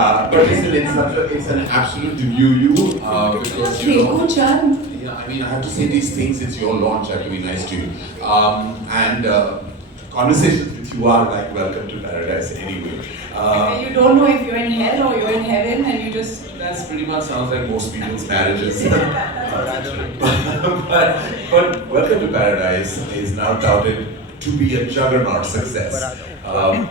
But listen, it's an absolute debut because you know. Yeah, I mean, I have to say these things. It's your launch. I have to be nice to you. Conversations with you are like welcome to paradise anyway. You don't know if you're in hell or you're in heaven, and you just. That's pretty much sounds like most people's marriages. but welcome to paradise is now touted to be a juggernaut success.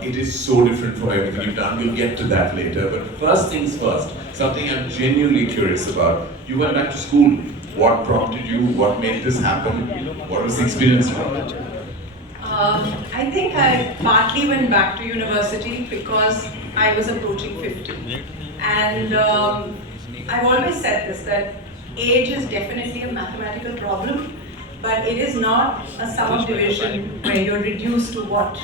It is so different from everything you've done. We'll get to that later. But first things first, something I'm genuinely curious about. You went back to school. What prompted you? What made this happen? What was the experience like? I think I partly went back to university because I was approaching 50. And I've always said this, that age is definitely a mathematical problem, but it is not a sum of division where you're reduced to what,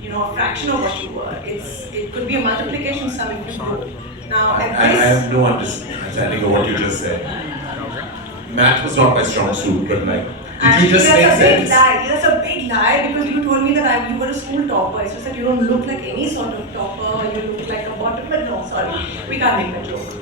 a fraction of what you were. It could be a multiplication sum if you grow. Now, I have no understanding of what you just said. Math was not my strong suit, but like, did you just make sense? That's a big lie because you told me that you were a school topper. It's just that you don't look like any sort of topper, you look like a bottom, but no, sorry, we can't make that joke.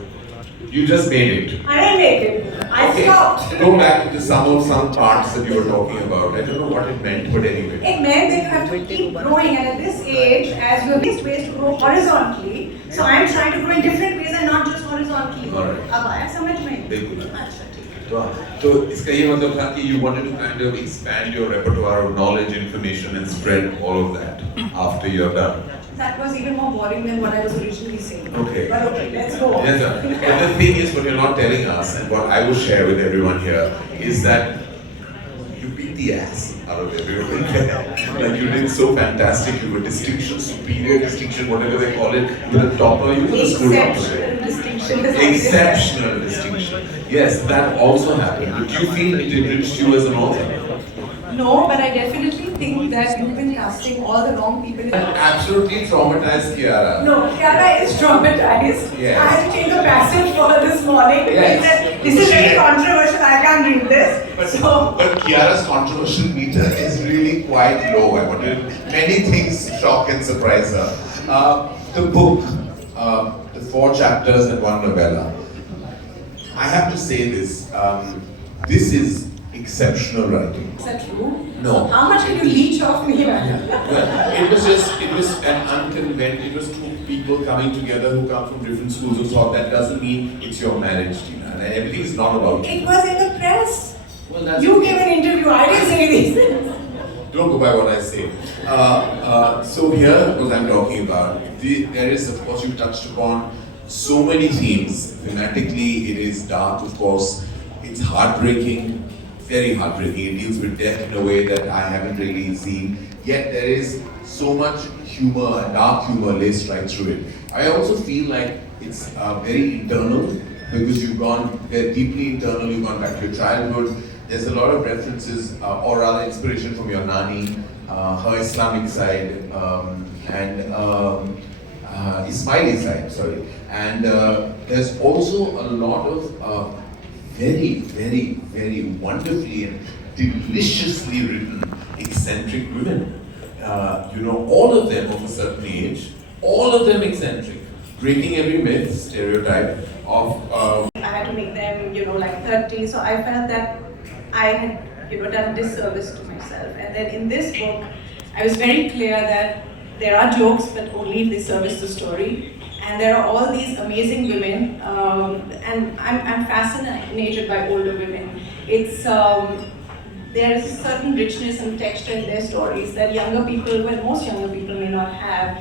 You just made it. I didn't make it. I stopped. Go back to some parts that you were talking about. I don't know what it meant, but anyway. It meant that you have to keep growing, and at this age, as you have these ways to grow horizontally, so I'm trying to grow in different ways and not just horizontally. Alright. अब आया समझ में? बिल्कुल. अच्छा ठीक है. तो इसका ये मतलब था कि you wanted to kind of expand your repertoire of knowledge, information, and spread all of that after you're done. That was even more boring than what I was originally saying. Okay. But okay, let's go on. Yes, sir. And the thing is, what you're not telling us, and what I will share with everyone here, is that you beat the ass out of everyone. Like you did so fantastic. You were distinction, superior distinction, whatever they call it. You were the topper. You were the school topper. Exceptional distinction. Exceptional distinction. Yes, that also happened. But do you feel it enriched you as an author? No, but I definitely think that you've been casting all the wrong people. Absolutely traumatized Kiara. No, Kiara is traumatized. Yes. I had to change the passage for her this morning because Yes. she said, this is very controversial, I can't read this. But Kiara's controversial meter is really quite low. I wanted many things shock and surprise her. The book, the 4 chapters and 1 novella. I have to say this. This is exceptional writing. Is that true? No. How much can you leech off me, man? Well, it was an unconventional, it was 2 people coming together who come from different schools of thought. That doesn't mean it's your marriage, Tina. And everything is not about you. It was in the press. Well, that's You okay. gave an interview, I didn't say these things. Don't go by what I say. So here, what I'm talking about, there is, of course, you touched upon so many themes. Thematically, it is dark, of course. It's heartbreaking, very heartbreaking. It deals with death in a way that I haven't really seen. Yet there is so much humor, dark humor laced right through it. I also feel like it's very internal because you've gone very deeply internal. You've gone back to your childhood. There's a lot of references, or rather inspiration from your Nani, her Islamic side, and Ismaili side, sorry. And there's also a lot of very, very, very wonderfully and deliciously written eccentric women. All of them of a certain age, all of them eccentric, breaking every myth, stereotype of. I had to make them, like 30, so I felt that I had, done disservice to myself. And then in this book, I was very clear that there are jokes, but only if they service the story. And there are all these amazing women, and I'm fascinated by older women. It's there's a certain richness and texture in their stories that most younger people may not have.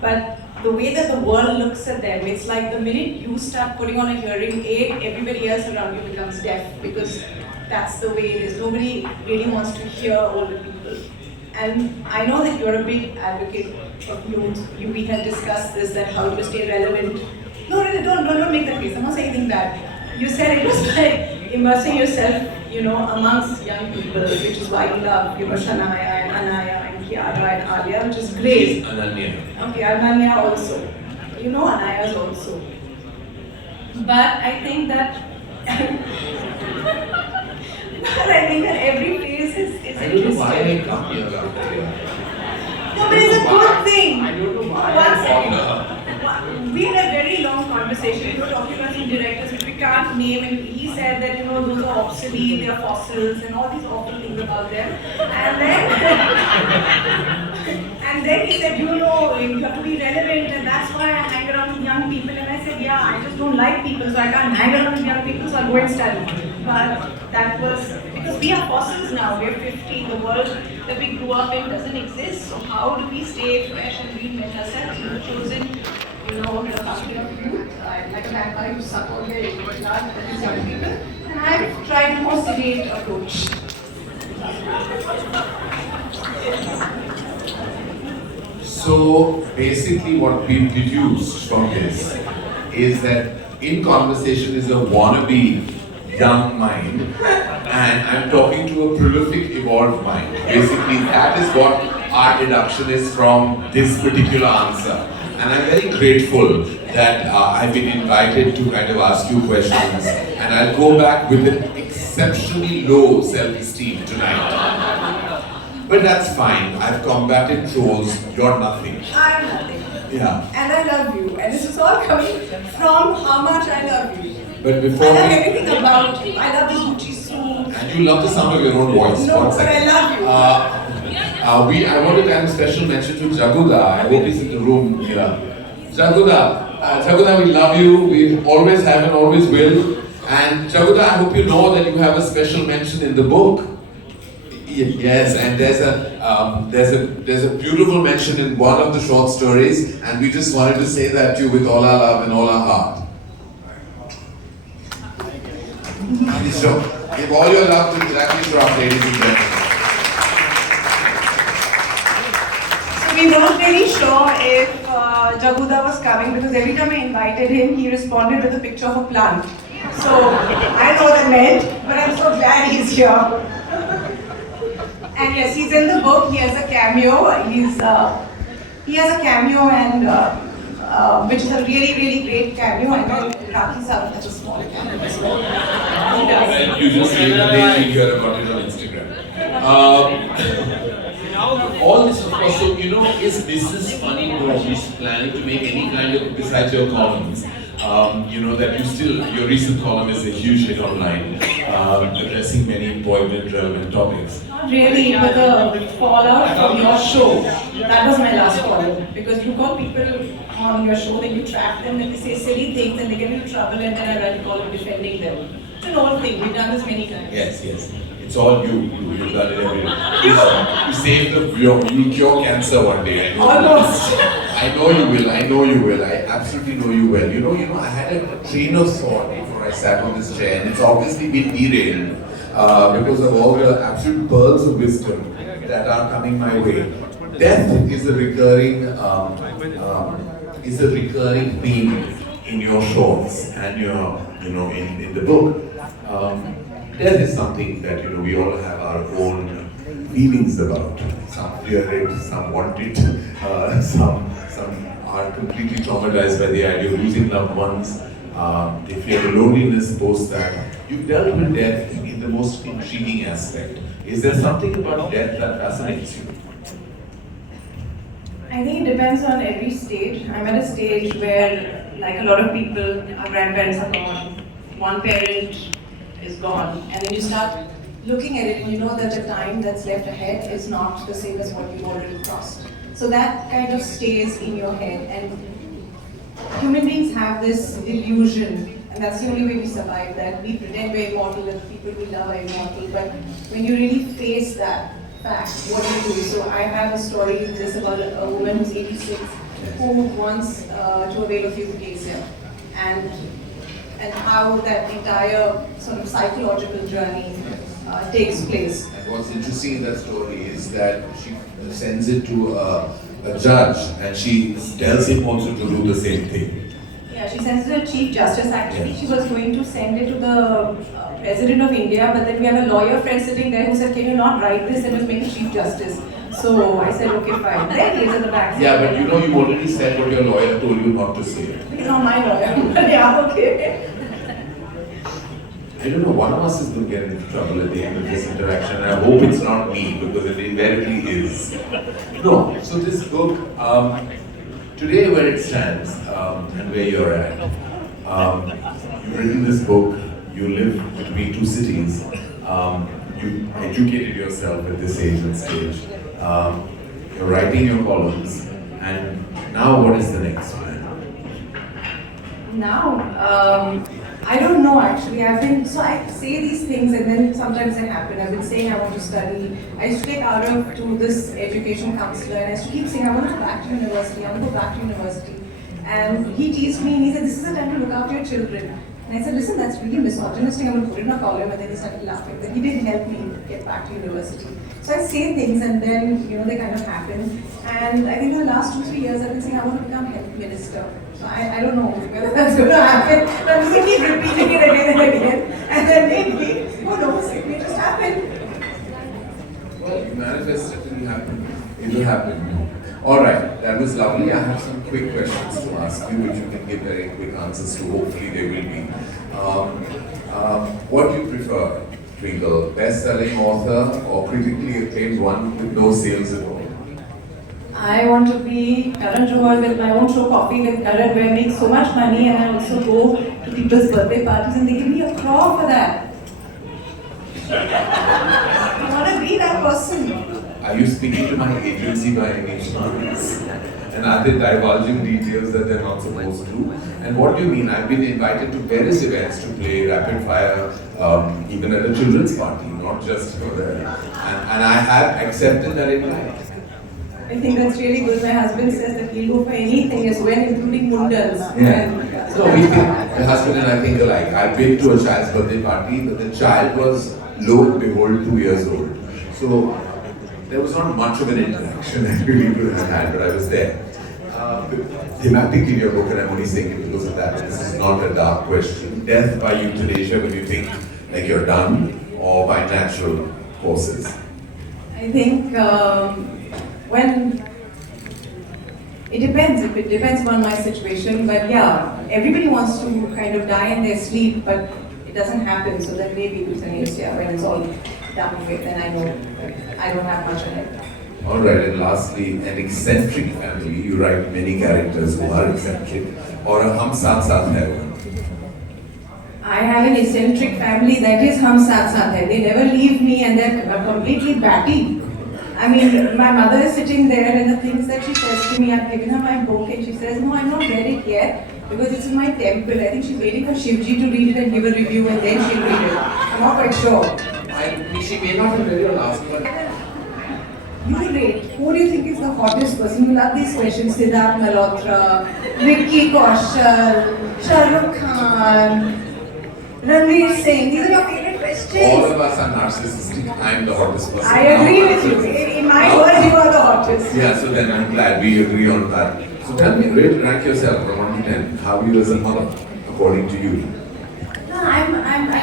But the way that the world looks at them, it's like the minute you start putting on a hearing aid, everybody else around you becomes deaf because that's the way it is. Nobody really wants to hear older people. And I know that you're a big advocate of youth. We had discussed this, that how do you stay relevant. No, really, don't make that face. I'm not saying anything bad. You said it was like immersing yourself, amongst young people, which is why you love, Shania and Anaya and Kiara and Alia, which is great. Ananya. Okay, Ananya also. Anaya's also. But I think that every place is I don't know why I come here. No, but it's a good thing. I don't know why One I second. We had a very silly, they are fossils, and all these awful things about them. And then, and then he said, you know, you have to be relevant, and that's why I hang around with young people. And I said, yeah, I just don't like people, so I can't hang around with young people, so I'll go and study. But that was, because we are fossils now, we're 50, the world that we grew up in doesn't exist, so how do we stay fresh and reinvent ourselves? We've chosen, you know, the country of youth, like a vampire, you suck all your blood for these young people, and I've tried a more sedate approach. So basically what we've deduced from this is that in conversation is a wannabe young mind, and I'm talking to a prolific evolved mind. Basically that is what our deduction is from this particular answer. And I'm very grateful that I've been invited to kind of ask you questions, and I'll go back with an exceptionally low self-esteem tonight. But that's fine. I've combated trolls. You're nothing. I'm nothing. Yeah. And I love you. And this is all coming from how much I love you. But before I love everything about you. I love this Gucci suit. And you love the sound of your own voice. No, One but second. I love you. I want to add a special mention to Jaguda. I hope he's in the room here. Jaguda, we love you. We always have and always will. And Jaguda, I hope you know that you have a special mention in the book. Yes, and there's a beautiful mention in one of the short stories, and we just wanted to say that to you with all our love and all our heart. So, give all your love to Jackie Shroff, ladies and gentlemen. So we weren't really sure if Jaguda was coming, because every time I invited him, he responded with a picture of a plant. So I know that meant, but I'm so glad he's here. And yes, he's in the book. He has a cameo. He has a cameo, and which is a really, really great cameo. And then Raki's out as a small cameo as well. And you just gave the name, we hear about it on Instagram. All this, of course, so you know, is this funny book? He's planning to make any kind of, besides your columns, you know, that your recent column is a huge hit online, addressing many employment relevant topics. Not really, but the fallout from your show, that was my last column. Because you call people on your show, then you trap them, and they say silly things, and they get into trouble, and then I write a column defending them. It's an old thing, we've done this many times. Yes. It's all you've done it every day. You saved you'll cure cancer one day. Almost. I know you will. I absolutely know you will. You know, I had a train of thought before I sat on this chair, and it's obviously been derailed because of all the absolute pearls of wisdom that are coming my way. Death is a recurring theme in your shorts and in the book. Death is something that we all have our own feelings about. Some fear it, some want it, some are completely traumatized by the idea of losing loved ones. They fear the loneliness post that. You've dealt with death in the most intriguing aspect. Is there something about death that fascinates you? I think it depends on every stage. I'm at a stage where, like a lot of people, our grandparents are gone, one parent is gone, and then you start looking at it and you know that the time that's left ahead is not the same as what you've already crossed. So that kind of stays in your head, and human beings have this illusion, and that's the only way we survive, that we pretend we're immortal, that the people we love are immortal, but when you really face that fact, what do you do? So I have a story in this about a woman who's 86 who wants to avail of euthanasia, and how that entire sort of psychological journey takes place. And what's interesting in that story is that she sends it to a judge, and she tells him also to do the same thing. Yeah, she sends it to the Chief Justice. Actually, she was going to send it to the President of India, but then we have a lawyer friend sitting there who said, "Can you not write this?" And it was made Chief Justice. So I said, "Okay, fine." There he is at the back. Yeah, but you already said what your lawyer told you not to say. He's not my lawyer, but yeah, okay. I don't know, one of us is going to get into trouble at the end of this interaction, and I hope it's not me, because it invariably is. No, so this book, today where it stands, and where you're at, you've written this book, you live between two cities. You educated yourself at this age and stage. You're writing your columns, and now what is the next plan? Now, I don't know actually. So I say these things and then sometimes they happen. I've been saying I want to study. I used to take Arav to this education counselor and I used to keep saying I want to go back to university, I want to go back to university. And he teased me and he said, this is the time to look after your children. And I said, listen, that's really misogynistic, I'm going to put it in a column, and then he started laughing. Then he didn't help me get back to university. So I say things and then, they kind of happen. And I think the last 2-3 years I've been saying I want to become health minister. So I don't know whether that's going to happen, but I'm just going to keep repeating it again and again. And then maybe, who knows, it may just happen. Well, you manifest it will happen. It will happen. Alright, that was lovely. I have some quick questions to ask you, which you can give very quick answers to. Hopefully they will be. What do you prefer, Twinkle? Best-selling author or critically acclaimed one with no sales at all? I want to be Karan Johar with my own show, Coffee with Karan, where I make so much money and I also go to people's birthday parties and they give me a crore for that. I want to be that person. Are you speaking to my agency by any chance? And are they divulging details that they're not supposed to? And what do you mean? I've been invited to various events to play rapid fire, even at a children's party, not just for the... And I have accepted that invite. I think that's really good. My husband says that he'll go for anything as well, including Mundals. Yeah. So we think, the husband and I think alike. I've been to a child's birthday party, but the child was, lo and behold, 2 years old. So there was not much of an interaction that we could have had, but I was there. Thematically, your book, and I'm only saying it because of that. This is not a dark question. Death by euthanasia when you think like you're done, or by natural causes? I think when it depends. It depends on my situation, but yeah, everybody wants to kind of die in their sleep, but it doesn't happen. So then maybe euthanasia when it's all done with, and I know I don't have much in it. All right, and lastly, an eccentric family. You write many characters who are eccentric, or a hum saath saath hai. I have an eccentric family that is hum saath saath hai. They never leave me, and they're completely batty. I mean, my mother is sitting there, and the things that she says to me, I've given her my book, and she says, no, I've not read it yet, because it's in my temple. I think she's waiting for Shivji to read it and give a review, and then she'll read it. I'm not quite sure. She may not have read your last one. You rate. Who do you think is the hottest person? You love these questions. Siddharth Malhotra, Vicky Kaushal, Shah Rukh Khan, Ranveer Singh. These are your favorite questions. All of us are narcissistic. I'm the hottest person. I agree with you. In my world, you are the hottest. Yeah, so then I'm glad we agree on that. So tell me, rate rank yourself from 1 to 10. How are you as a mother, according to you? No, I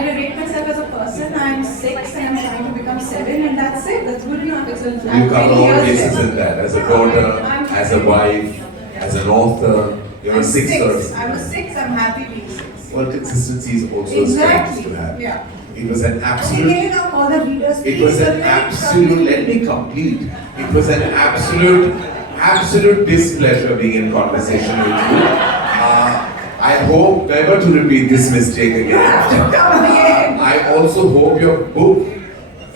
rate myself as a person. I'm 6 and I'm trying to become 7, and that's it. That's good enough. You cover all bases in that. As a daughter, as a wife, as an author. You're a 6 person. I'm a 6. I'm happy being 6. Well, consistency is also a strength to have. Yeah. It was an absolute. All the readers, it was an absolute. Let me complete. It was an absolute displeasure being in conversation with you. I hope never to repeat this mistake again. I also hope your book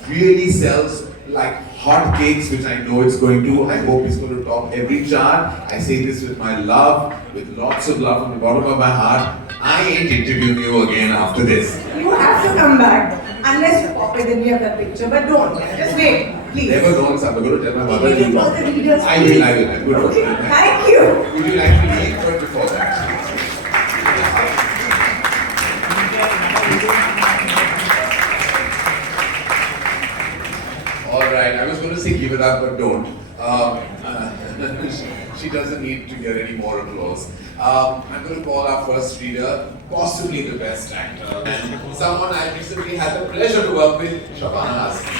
really sells like hot cakes, which I know it's going to. I hope it's going to top every chart. I say this with my love, with lots of love from the bottom of my heart. I ain't interviewing you again after this. You have to come back. Unless you pop it, then we have that picture. But don't. Just wait, please. Never don't. I'm going to tell my mother. You all the readers, I will. Good. Okay. Thank you. Would you like to leave or before that? Alright, I was going to say give it up, but don't. She doesn't need to get any more applause. I'm going to call our first reader, possibly the best actor, and someone I recently had the pleasure to work with, Shabana Azmi.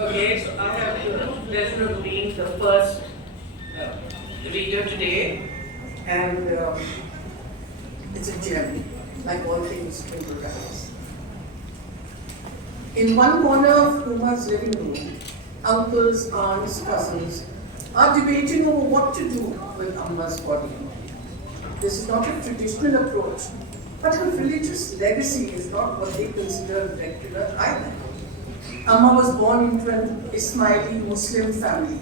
Okay, so I have the pleasure of being the first reader today, and it's a journey, like all things Twinkle Khanna. In one corner of Kumar's living room uncles, aunts, cousins are debating over what to do with Amma's body. This is not a traditional approach, but her religious legacy is not what they consider regular either. Amma was born into an Ismaili Muslim family.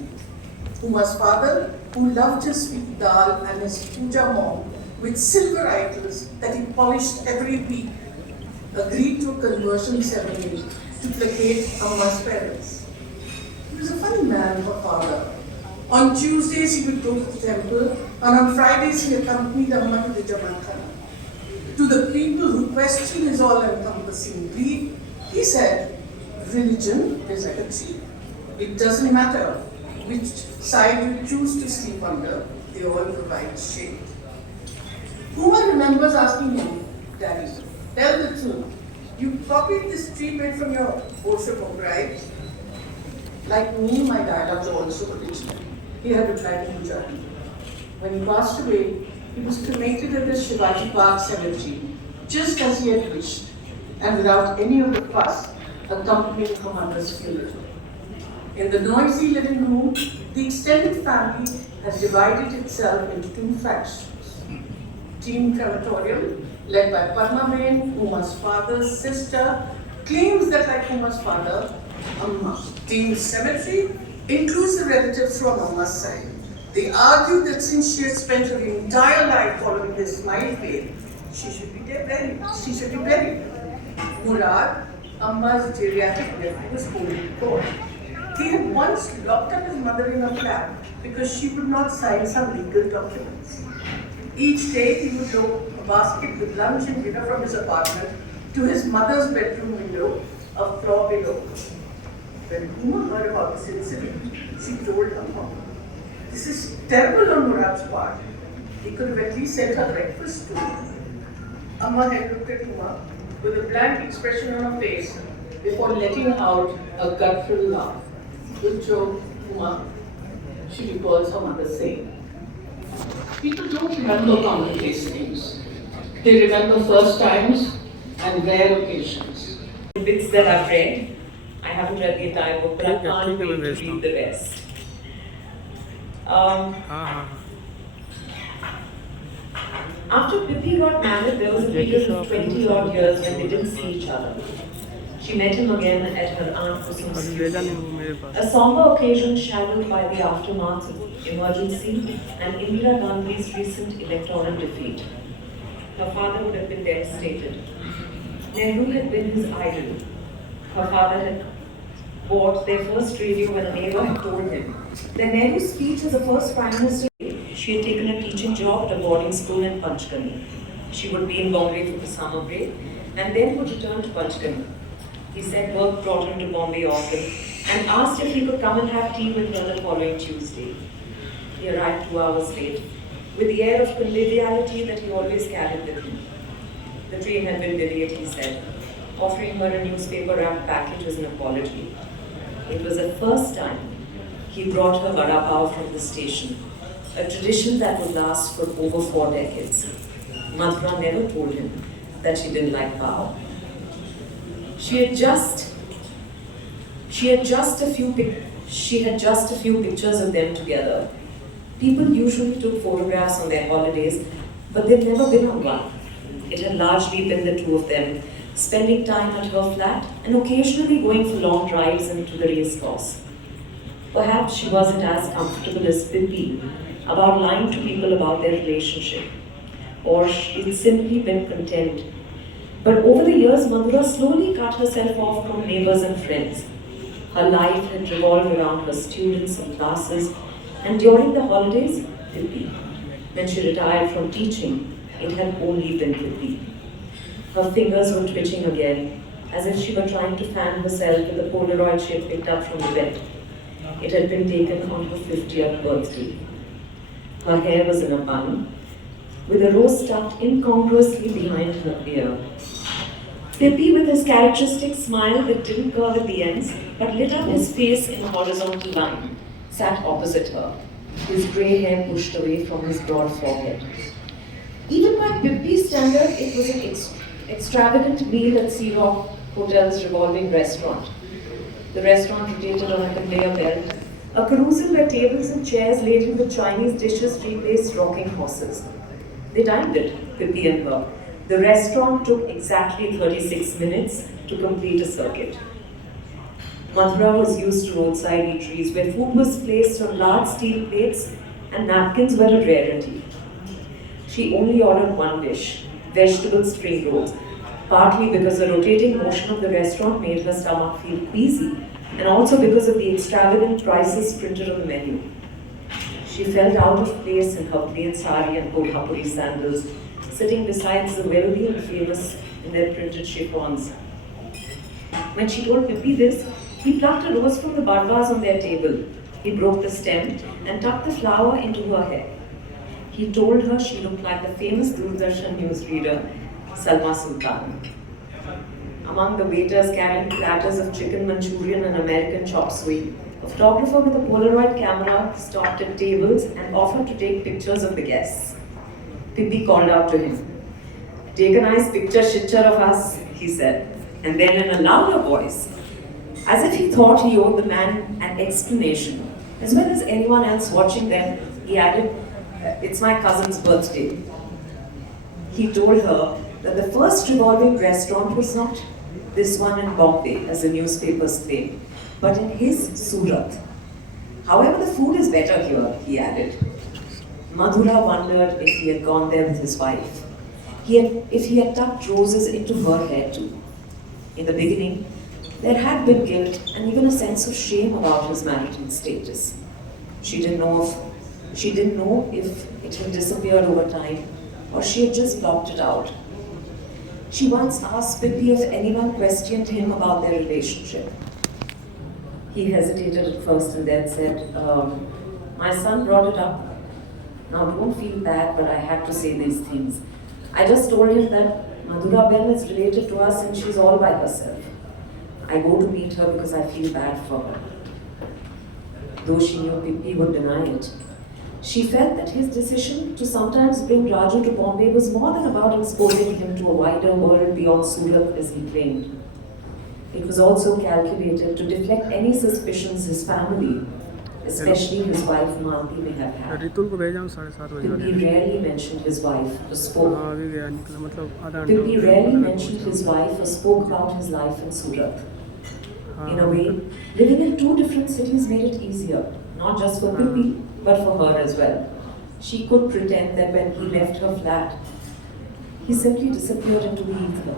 Uma's father, who loved his sweet dal and his puja mom with silver idols that he polished every week, agreed to a conversion ceremony to placate Amma's parents. He was a funny man, her father. On Tuesdays he would go to the temple, and on Fridays he accompanied Amma to the Twinkle Khanna. To the people who questioned his all-encompassing belief, he said, religion is like a tree. It doesn't matter which side you choose to sleep under, they all provide shade. Kumar remembers asking him, Daddy, tell the truth, you copied this tree bit from your Osho book, right? Like me, my dialogues are also original. He had replied in Johar. When he passed away, he was cremated at the Shivaji Park cemetery, just as he had wished, and without any of the fuss accompanying Commander's funeral. In the noisy living room, the extended family has divided itself into two factions. Team Crematorium, led by Padma-Ben, Uma's father's sister, claims that like Uma's father, Amma. Team Cemetery includes the relatives from Amma's side. They argue that since she has spent her entire life following the Ismail faith, she should be buried. Murad, Amma's geriatric nephew, was holding court. He had once locked up his mother in a flat because she would not sign some legal documents. Each day he would throw a basket with lunch and dinner from his apartment to his mother's bedroom window, a floor below. When Kumar heard about this incident, she told Amma, "This is terrible on Murad's part. He could have at least sent her breakfast too." Amma had looked at Kumar with a blank expression on her face before letting out a guttural laugh. Good joke, Kumar, she recalls her mother saying. People don't remember commonplace things. They remember first times and rare occasions. Bits that I've read, I haven't read the entire book, but I can't wait to read the rest. After Pippi got married, there was a period of 20 odd years when they didn't see each other. She met him again at her Aunt Kusum's funeral. A somber occasion shadowed by the aftermath of emergency and Indira Gandhi's recent electoral defeat. Her father would have been devastated. Nehru had been his idol. Her father had bought their first radio when a neighbor had told him that Nehru's speech as the first Prime Minister. She had taken a teaching job at a boarding school in Panchgani. She would be in Bombay for the summer break and then would return to Panchgani. He said work brought him to Bombay often and asked if he could come and have tea with her the following Tuesday. He arrived 2 hours late, with the air of conviviality that he always carried with him. The train had been delayed, he said. Offering her a newspaper-wrapped package was an apology. It was the first time he brought her vada pav from the station, a tradition that would last for over 4 decades. Madhura never told him that she didn't like pav. She had just a few pictures of them together. People usually took photographs on their holidays, but they'd never been on one. It had largely been the two of them, spending time at her flat and occasionally going for long drives into the race course. Perhaps she wasn't as comfortable as Pippi about lying to people about their relationship, or she'd simply been content. But over the years, Madhura slowly cut herself off from neighbors and friends. Her life had revolved around her students and classes, and during the holidays, Pippi. When she retired from teaching, it had only been Pippi. Her fingers were twitching again, as if she were trying to fan herself with a Polaroid she had picked up from the bed. It had been taken on her 50th birthday. Her hair was in a bun, with a rose tucked incongruously behind her ear. Pippi, with his characteristic smile that didn't curve at the ends, but lit up his face in a horizontal line, sat opposite her, his grey hair pushed away from his broad forehead. Even by Pippi's standard, it was an extravagant meal at Sea Rock Hotel's revolving restaurant. The restaurant rotated on a conveyor belt. A carousel where tables and chairs laden with Chinese dishes replaced rocking horses. They timed it, Pippi and her. The restaurant took exactly 36 minutes to complete a circuit. Mathura was used to roadside eateries where food was placed on large steel plates and napkins were a rarity. She only ordered one dish, vegetable spring rolls, partly because the rotating motion of the restaurant made her stomach feel queasy, and also because of the extravagant prices printed on the menu. She felt out of place in her plain sari and kolhapuri sandals, sitting beside the wealthy and famous in their printed chiffons. When she told Pippi this, he plucked a rose from the bud vase on their table. He broke the stem and tucked the flower into her hair. He told her she looked like the famous Doordarshan newsreader, Salma Sultan. Among the waiters carrying platters of chicken Manchurian and American chop suey, a photographer with a Polaroid camera stopped at tables and offered to take pictures of the guests. Pippi called out to him. "Take a nice picture of us," he said, and then in a louder voice, as if he thought he owed the man an explanation, as well as anyone else watching them, he added, "It's my cousin's birthday." He told her that the first revolving restaurant was not this one in Bombay, as the newspapers claim, but in his Surat. However, the food is better here, he added. Madhura wondered if he had gone there with his wife, if he had tucked roses into her hair too. In the beginning, there had been guilt and even a sense of shame about his marital status. She didn't know if it had disappeared over time or she had just blocked it out. She once asked Pippi if anyone questioned him about their relationship. He hesitated at first and then said, "My son brought it up. Now don't feel bad, but I had to say these things. I just told him that Madhura Ben is related to us and she's all by herself. I go to meet her because I feel bad for her." Though she knew Pippi would deny it, she felt that his decision to sometimes bring Raju to Bombay was more than about exposing him to a wider world beyond Surat as he claimed. It was also calculated to deflect any suspicions his family, especially his wife Malti, may have had. Pippi rarely mentioned his wife or spoke. Pippi rarely mentioned his wife or spoke about his life in Surat. In a way, living in two different cities made it easier, not just for Pippi, but for her as well. She could pretend that when he left her flat, he simply disappeared into the ether.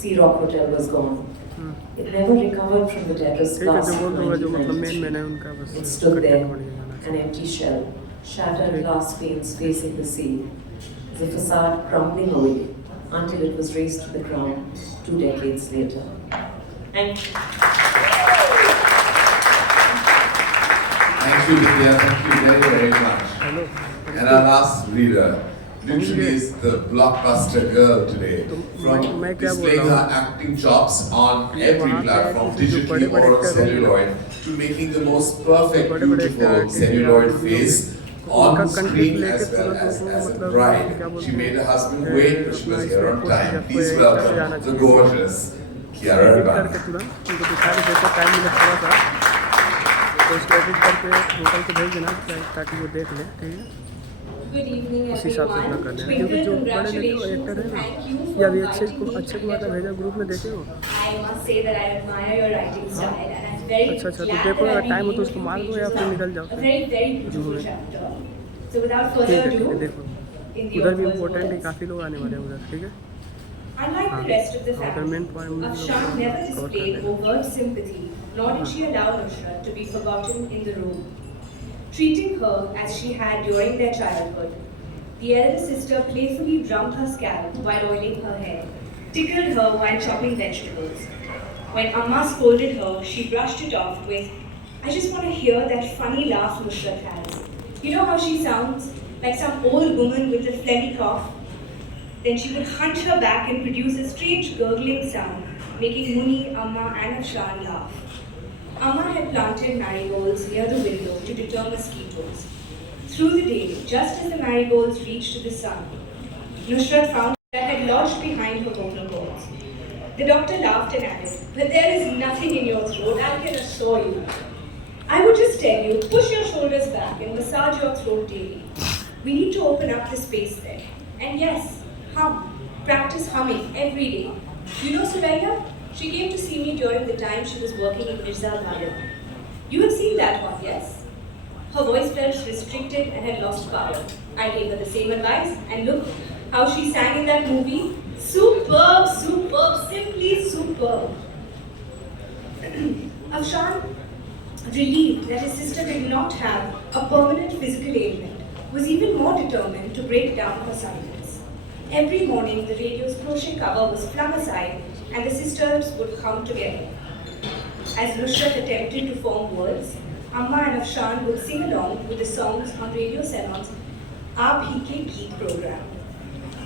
Sea Rock Hotel was gone. It never recovered from the terrorist blast of 1993. It stood there, an empty shell, shattered glass panes facing the sea, the facade crumbling away until it was razed to the ground 2 decades later. Thank you. Thank you, Vidya. Thank you very, very much. And our last reader literally is the blockbuster girl today. From displaying her acting chops on every platform, digitally or on celluloid, to making the most perfect, beautiful celluloid face on screen as well as a bride. She made her husband wait, but she was here on time. Please welcome the gorgeous Kiara Urbana. तो उसको edit करके hotel को भेज देना ताकि वो देख ले, ठीक है, उसी हिसाब से अपना कर लेना, क्योंकि जो बड़े लगे वो एक्टर है ना, या अभी अच्छे को मतलब भेजा ग्रुप में देखे हो। अच्छा, तो देखो अगर टाइम हो तो उसको मार दो या फिर निकल जाओ, ठीक है, देखो उधर भी इम्पोर्टेंट है, काफ़ी लोग आने वाले हैं उधर, ठीक है। Unlike the rest of the family, Akshay never displayed overt sympathy, nor did she allow Nusrat to be forgotten in the room. Treating her as she had during their childhood, the elder sister playfully drummed her scalp while oiling her hair, tickled her while chopping vegetables. When Amma scolded her, she brushed it off with, "I just want to hear that funny laugh Nusrat has. You know how she sounds? Like some old woman with a phlegmy cough." Then she would hunch her back and produce a strange gurgling sound, making Muni, Amma and Afshan laugh. Amma had planted marigolds near the window to deter mosquitoes. Through the day, just as the marigolds reached the sun, Nusrat found that had lodged behind her vocal cords. The doctor laughed and added, but there is nothing in your throat, I can assure you. I would just tell you, push your shoulders back and massage your throat daily. We need to open up the space there. And yes, hum. Practice humming every day. You know Suraya? She came to see me during the time she was working in Mirza Garden. You have seen that one, yes? Her voice felt restricted and had lost power. I gave her the same advice, and look how she sang in that movie. Superb, superb, simply superb. Akshay, relieved that his sister did not have a permanent physical ailment, was even more determined to break down her silence. Every morning, the radio's crochet cover was flung aside and the sisters would hum together. As Nusrat attempted to form words, Amma and Afshan would sing along with the songs on Radio Salon's Aap Hi Ke Geet program.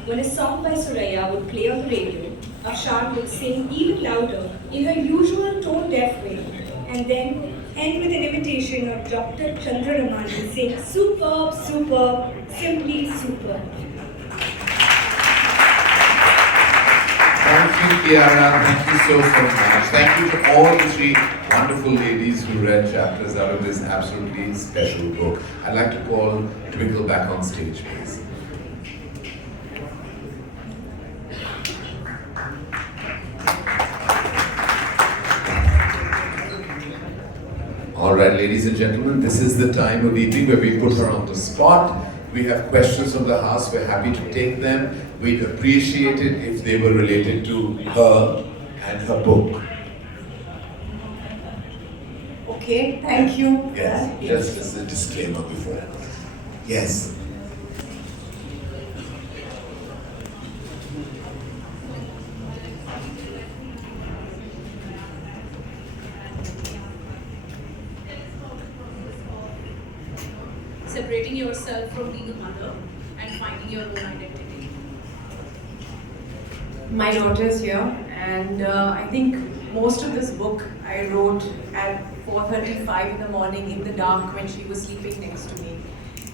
When a song by Suraya would play on the radio, Afshan would sing even louder in her usual tone-deaf way, and then end with an imitation of Dr. Chandra Ramani saying, superb, superb, simply superb. Thank you, Kiara. Thank you so much. Thank you to all the three wonderful ladies who read chapters out of this absolutely special book. I'd like to call Twinkle back on stage, please. All right, ladies and gentlemen, this is the time of evening where we put her on the spot. We have questions from the house. We're happy to take them. We'd appreciate it if they were related to her and her book. Okay, thank you. Yes, just as a disclaimer before. Yes. Separating yourself from being a mother and finding your own identity. My daughter is here, and I think most of this book I wrote at 4:35 in the morning in the dark when she was sleeping next to me.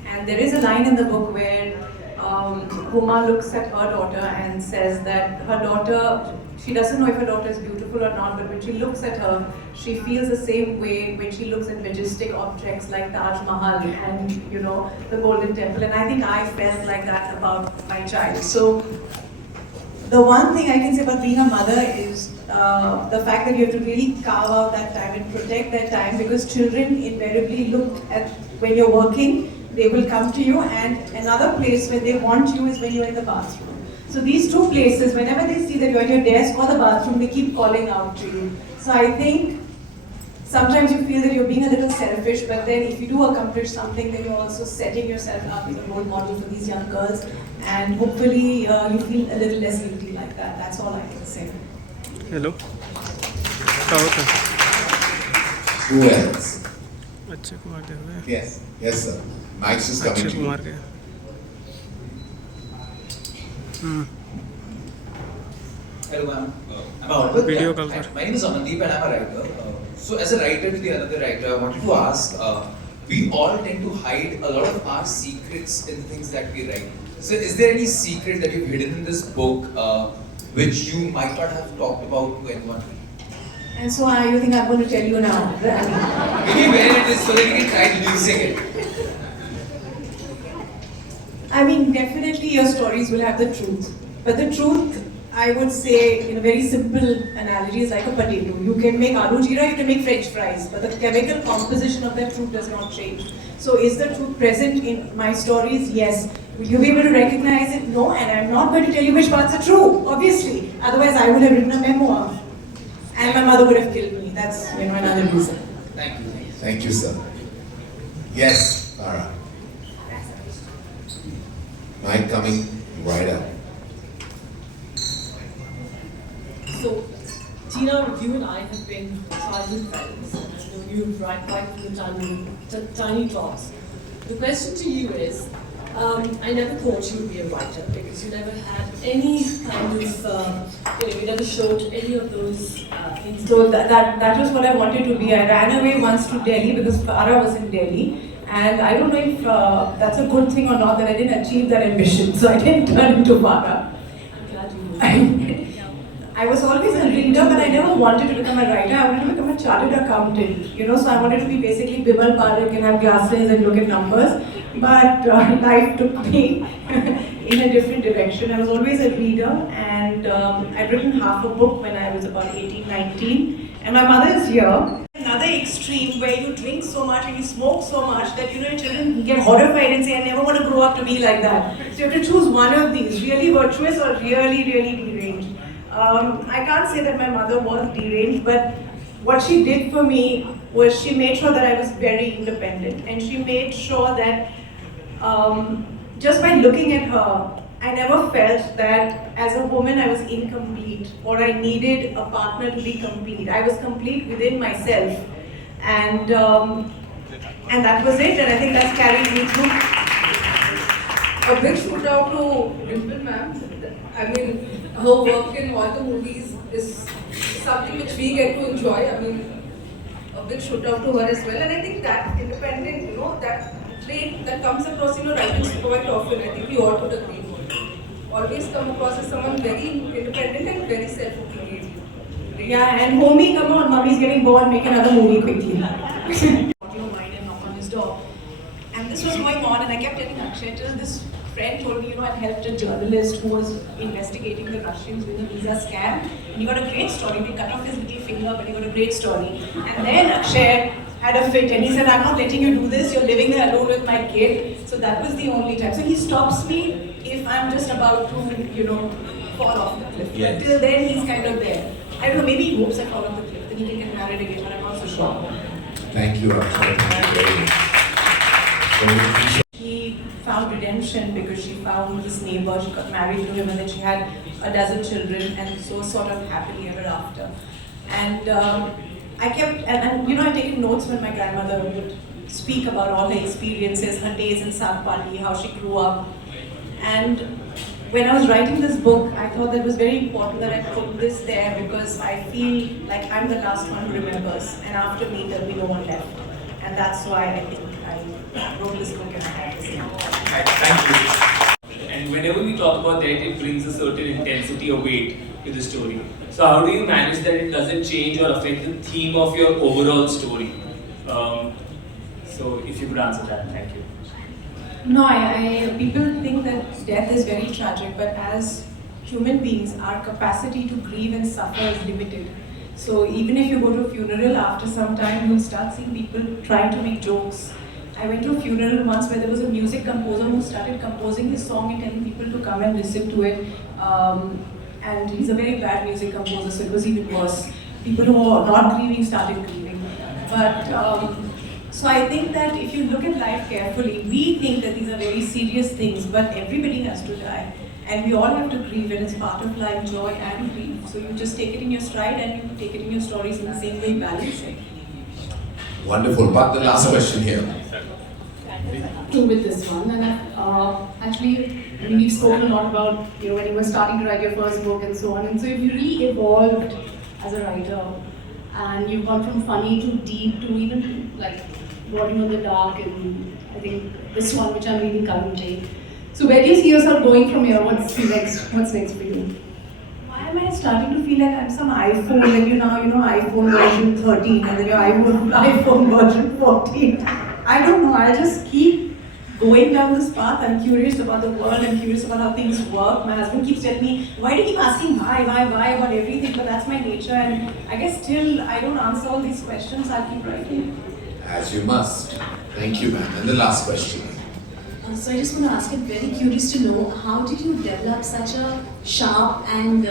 And there is a line in the book where Kumar looks at her daughter and says that her daughter, she doesn't know if her daughter is beautiful or not, but when she looks at her, she feels the same way when she looks at majestic objects like Taj Mahal and, you know, the Golden Temple. And I think I felt like that about my child. So the one thing I can say about being a mother is the fact that you have to really carve out that time and protect that time, because children invariably look at when you're working, they will come to you, and another place where they want you is when you're in the bathroom. So these two places, whenever they see that you're at your desk or the bathroom, they keep calling out to you. So I think sometimes you feel that you're being a little selfish, but then if you do accomplish something, then you're also setting yourself up as a role model for these young girls, and hopefully you feel a little less guilty like that. That's all I can say. Hello. Who else? Akshay Kumar के हुए. Yes. Yes, sir. Mike's is coming Akshay to you. Kumar के. Hello, ma'am. I'm audible. Video Yeah. call Hi, kar. my name is Amandeep and I'm a writer. So, as a writer to the another writer, I wanted to ask, we all tend to hide a lot of our secrets in the things that we write. So, is there any secret that you've hidden in this book which you might not have talked about to anyone? And so you think I'm going to tell you now? Maybe where it is so that we can try deducing it. I mean, definitely your stories will have the truth. But the truth, I would say, in a very simple analogy, is like a potato. You can make aloo jeera, you can make French fries, but the chemical composition of that fruit does not change. So is the truth present in my stories? Yes. Will you be able to recognize it? No, and I'm not going to tell you which parts are true, obviously. Otherwise, I would have written a memoir. And my mother would have killed me. That's, another reason. Thank you. Thank you, sir. Yes, Lara. Mike coming right up. So, Tina, you and I have been childhood friends, and I've known you right from the tiny talks. The question to you is, I never thought you would be a writer because you never had any kind of, you never showed any of those things. So that was what I wanted to be. I ran away once to Delhi because Farah was in Delhi. And I don't know if that's a good thing or not that I didn't achieve that ambition. So I didn't turn into Farah. I'm glad you did. I was always a reader, but I never wanted to become a writer. I wanted to become a chartered accountant, so I wanted to be basically Bimal Parekh and have glasses and look at numbers. But life took me in a different direction. I was always a reader, and I'd written half a book when I was about 18, 19. And my mother is here. Another extreme where you drink so much and you smoke so much that your children get horrified and say, I never want to grow up to be like that. So you have to choose one of these, really virtuous or really, really deranged. I can't say that my mother was deranged, but what she did for me was she made sure that I was very independent, and she made sure that just by looking at her, I never felt that as a woman I was incomplete or I needed a partner to be complete. I was complete within myself, and that was it, and I think that's carried me through. A big shout out to Dimple ma'am. I mean, her work in all the movies is something which we get to enjoy. I mean, a big shout out to her as well. And I think that independent, that trait that comes across in your writing quite often, I think we all would agree. Always come across as someone very independent and very self-reliant. Yeah, and homie, come on, mommy's getting bored, make another movie quickly. Bottle of wine and knock on his door. And this was going on, and I kept telling Akshay till this friend told me, I'd helped a journalist who was investigating the Russians with a visa scam. And he got a great story. They cut off his little finger, but he got a great story. And then Akshay had a fit and he said, I'm not letting you do this. You're living there alone with my kid. So that was the only time. So he stops me if I'm just about to, fall off the cliff. Yes. But till then, he's kind of there. I don't know, maybe he hopes I fall off the cliff. Then he can get married again, but I'm not so sure. Thank you, Akshay. Thank you very much. He found redemption because she found this neighbor, she got married to him, and then she had a dozen children, and so sort of happily ever after. And I kept, and I've taken notes when my grandmother would speak about all her experiences, her days in Sampali, how she grew up. And when I was writing this book, I thought that it was very important that I put this there because I feel like I'm the last one who remembers, and after me there'll be no one left. And that's why I think I wrote this book and I have this now. Thank you. And whenever we talk about that, it brings a certain intensity or weight to the story. So how do you manage that it doesn't change or affect the theme of your overall story? So if you could answer that, thank you. No, people think that death is very tragic, but as human beings, our capacity to grieve and suffer is limited. So even if you go to a funeral, after some time you'll start seeing people trying to make jokes. I went to a funeral once where there was a music composer who started composing his song and telling people to come and listen to it. And he's a very bad music composer, so it was even worse. People who are not grieving started grieving. But so I think that if you look at life carefully, we think that these are very serious things, but everybody has to die. And we all have to grieve, and it's part of life, joy and grief. So you just take it in your stride and you take it in your stories in the same way, balance it. Wonderful. But the last question here. To with this one, and actually, we've spoken a lot about when you were starting to write your first book and so on. And so you really evolved as a writer, and you've gone from funny to deep to even like Volume of the Dark, and I think this one which I'm reading currently. So where do you see yourself going from here? What's next? What's next for you? Why am I starting to feel like I'm some iPhone, like iPhone version 13 and then your iPhone version 14? I don't know, I'll just keep going down this path. I'm curious about the world, I'm curious about how things work. My husband keeps telling me, why do you keep asking why about everything? But that's my nature, and I guess till I don't answer all these questions, I'll keep writing. As you must. Thank you, ma'am. And the last question. So I just want to ask, I'm very curious to know, how did you develop such a sharp and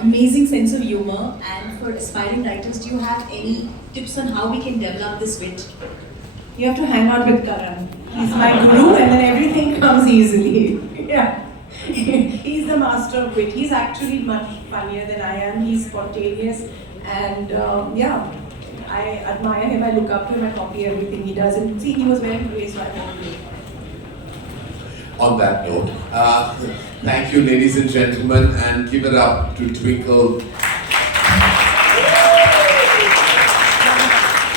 amazing sense of humor? And for aspiring writers, do you have any tips on how we can develop this wit? You have to hang out with Karan. He's my guru, and then everything comes easily. Yeah. He's the master of wit. He's actually much funnier than I am. He's spontaneous, and I admire him. I look up to him. I copy everything he does. And see, he was wearing grey, so I copied it. On that note, thank you, ladies and gentlemen, and give it up to Twinkle.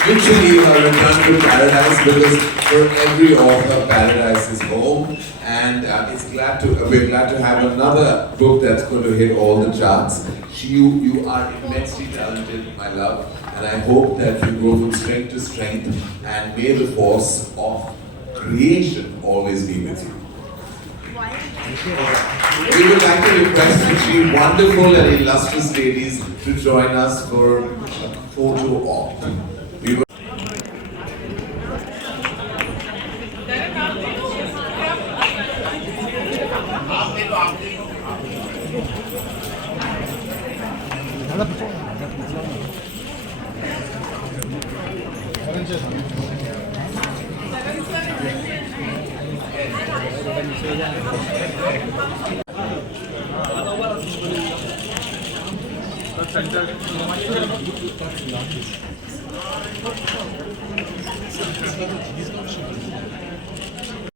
literally a return to paradise, because for every author, paradise is home. And we're glad to have another book that's going to hit all the charts. You are immensely talented, my love, and I hope that you go from strength to strength, and may the force of creation always be with you. We would like to request the three wonderful and illustrious ladies to join us for a photo op. We would